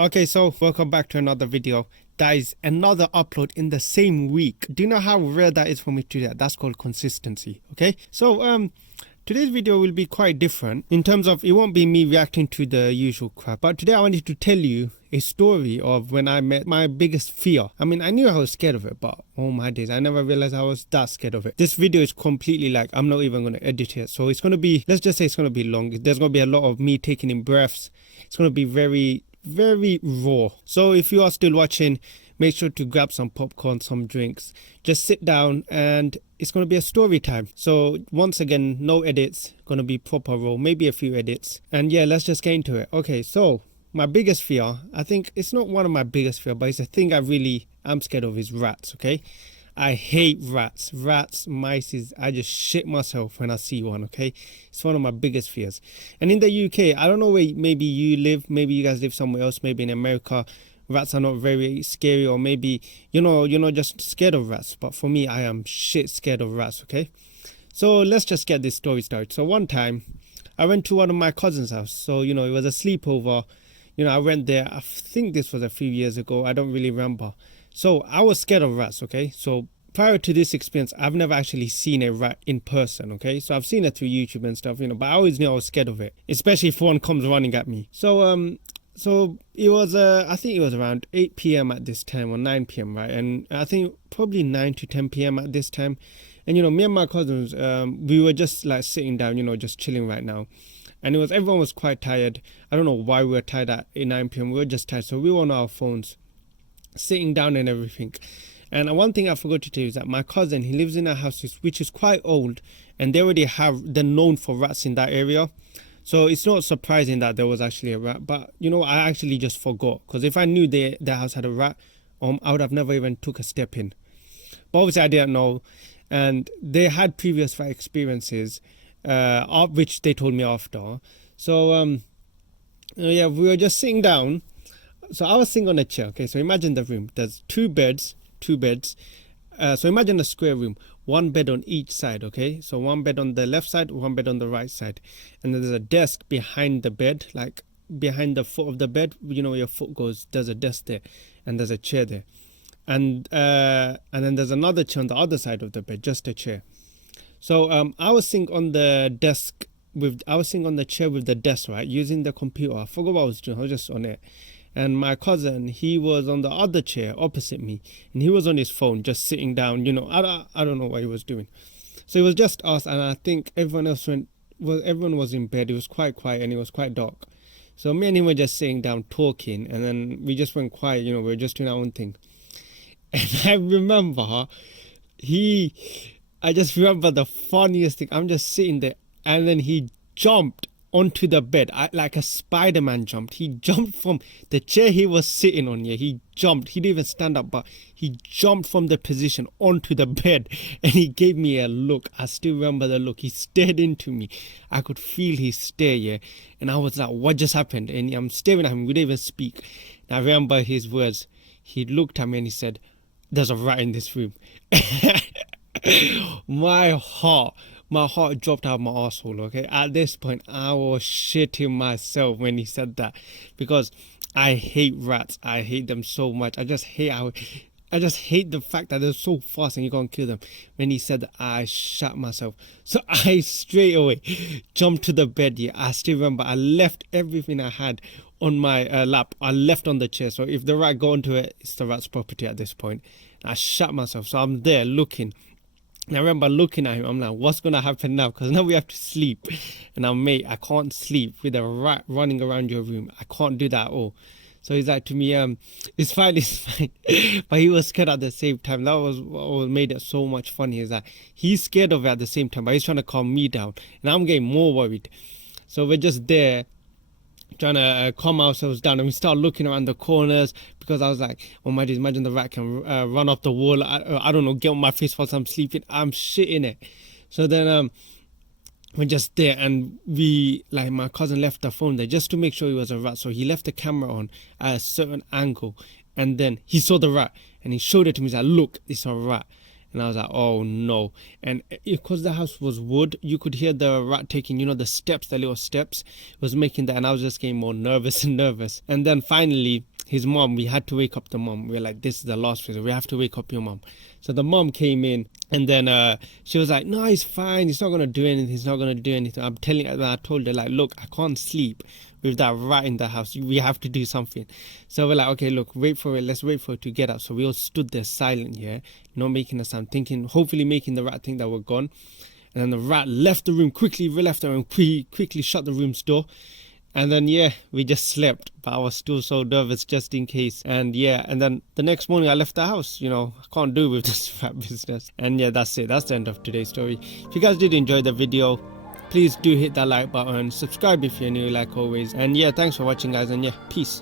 Okay, so welcome back to another video. That is another upload in the same week. Do you know how rare that is for me to do that? That's called consistency. Okay, so today's video will be quite different in terms of it won't be me reacting to the usual crap, but today I wanted to tell you a story of when I met my biggest fear. I mean, I knew I was scared of it, but oh my days, I never realized I was that scared of it. This video is completely like, I'm not even going to edit it, so it's going to be, let's just say it's going to be long. There's going to be a lot of me taking in breaths. It's going to be very raw. So if you are still watching, make sure to grab some popcorn, some drinks, just sit down, and it's going to be a story time. So once again, no edits, going to be proper raw, maybe a few edits, and yeah, let's just get into it. Okay, so my biggest fear, I think it's not one of my biggest fear, but it's a thing I really am scared of, is rats. Okay, I hate rats. Mice, I just shit myself when I see one, okay? It's one of my biggest fears. And in the UK, I don't know where maybe you live, maybe you guys live somewhere else, maybe in America, rats are not very scary, or maybe, you're not just scared of rats. But for me, I am shit scared of rats, okay? So let's just get this story started. So one time, I went to one of my cousin's house. So, it was a sleepover. I went there, I think this was a few years ago, I don't really remember. So I was scared of rats, okay? So prior to this experience, I've never actually seen a rat in person, okay? So I've seen it through YouTube and stuff, but I always knew I was scared of it, especially if one comes running at me. So it was, I think it was around 8 p.m. at this time, or 9 p.m., right? And I think probably 9 to 10 p.m. at this time. And, me and my cousins, we were just like sitting down, just chilling right now. And everyone was quite tired. I don't know why we were tired at 9 p.m. We were just tired. So we were on our phones, sitting down and everything. And one thing I forgot to tell you is that my cousin, he lives in a house which is quite old, and they're known for rats in that area. So it's not surprising that there was actually a rat. But I actually just forgot, because if I knew their house had a rat, I would have never even took a step in. But obviously I didn't know, and they had previous rat experiences, of which they told me after. So yeah, we were just sitting down. So I was sitting on a chair. Okay, so imagine the room. There's two beds. So imagine a square room, one bed on each side. Okay, so one bed on the left side, one bed on the right side, and then there's a desk behind the bed, like behind the foot of the bed, where your foot goes. There's a desk there, and there's a chair there, and then there's another chair on the other side of the bed, just a chair. So I was sitting on the chair with the desk, right, using the computer. I forgot what I was doing. I was just on it. And my cousin, he was on the other chair opposite me, and he was on his phone, just sitting down. I don't know what he was doing. So it was just us, and I think everyone was in bed. It was quite quiet, and it was quite dark. So me and him were just sitting down talking, and then we just went quiet. We were just doing our own thing. And I remember I just remember the funniest thing. I'm just sitting there, and then he jumped onto the bed, like a Spider-Man jumped. He jumped from the chair he was sitting on. Yeah, he jumped. He didn't even stand up, but he jumped from the position onto the bed, and he gave me a look. I still remember the look. He stared into me. I could feel his stare, yeah, and I was like, what just happened? And I'm staring at him. We didn't even speak. And I remember his words. He looked at me and he said, "There's a rat in this room." My heart dropped out of my asshole, okay? At this point, I was shitting myself when he said that, because I hate rats. I hate them so much. I just hate the fact that they're so fast and you can't kill them. When he said that, I shot myself. So I straight away jumped to the bed. Yeah, I still remember I left everything I had on my lap. I left on the chair. So if the rat got into it, it's the rat's property at this point. I shot myself. So I'm there looking. And I remember looking at him, I'm like, what's going to happen now? Because now we have to sleep. And I'm, mate, I can't sleep with a rat running around your room. I can't do that at all. So he's like to me, it's fine. But he was scared at the same time. That was what made it so much funny, is that he's scared of it at the same time, but he's trying to calm me down. And I'm getting more worried. So we're just there, trying to calm ourselves down, and we start looking around the corners, because I was like, oh my God, imagine the rat can run off the wall. I don't know, get on my face whilst I'm sleeping. I'm shitting it. So then we're just there, and my cousin left the phone there just to make sure it was a rat. So he left the camera on at a certain angle, and then he saw the rat and he showed it to me. He's like, look, it's a rat. And I was like, oh no. And because the house was wood, you could hear the rat taking, the steps, the little steps. It was making that, and I was just getting more nervous and nervous. And then finally, his mom, we had to wake up the mom. We were like, this is the last visit. We have to wake up your mom. So the mom came in, and then she was like, no, he's fine. He's not going to do anything. He's not going to do anything. I told her, like, look, I can't sleep with that rat in the house. We have to do something. So we're like, okay, look, wait for it. Let's wait for it to get up. So we all stood there silent here, not making a sound, thinking, hopefully making the rat think that we're gone. And then the rat left the room quickly. We left the room, quickly shut the room's door. And then, yeah, we just slept, but I was still so nervous just in case. And yeah, and then the next morning I left the house. I can't do with this rat business. And yeah, that's it. That's the end of today's story. If you guys did enjoy the video, please do hit that like button, subscribe if you're new like always. And yeah, thanks for watching guys, and yeah, peace.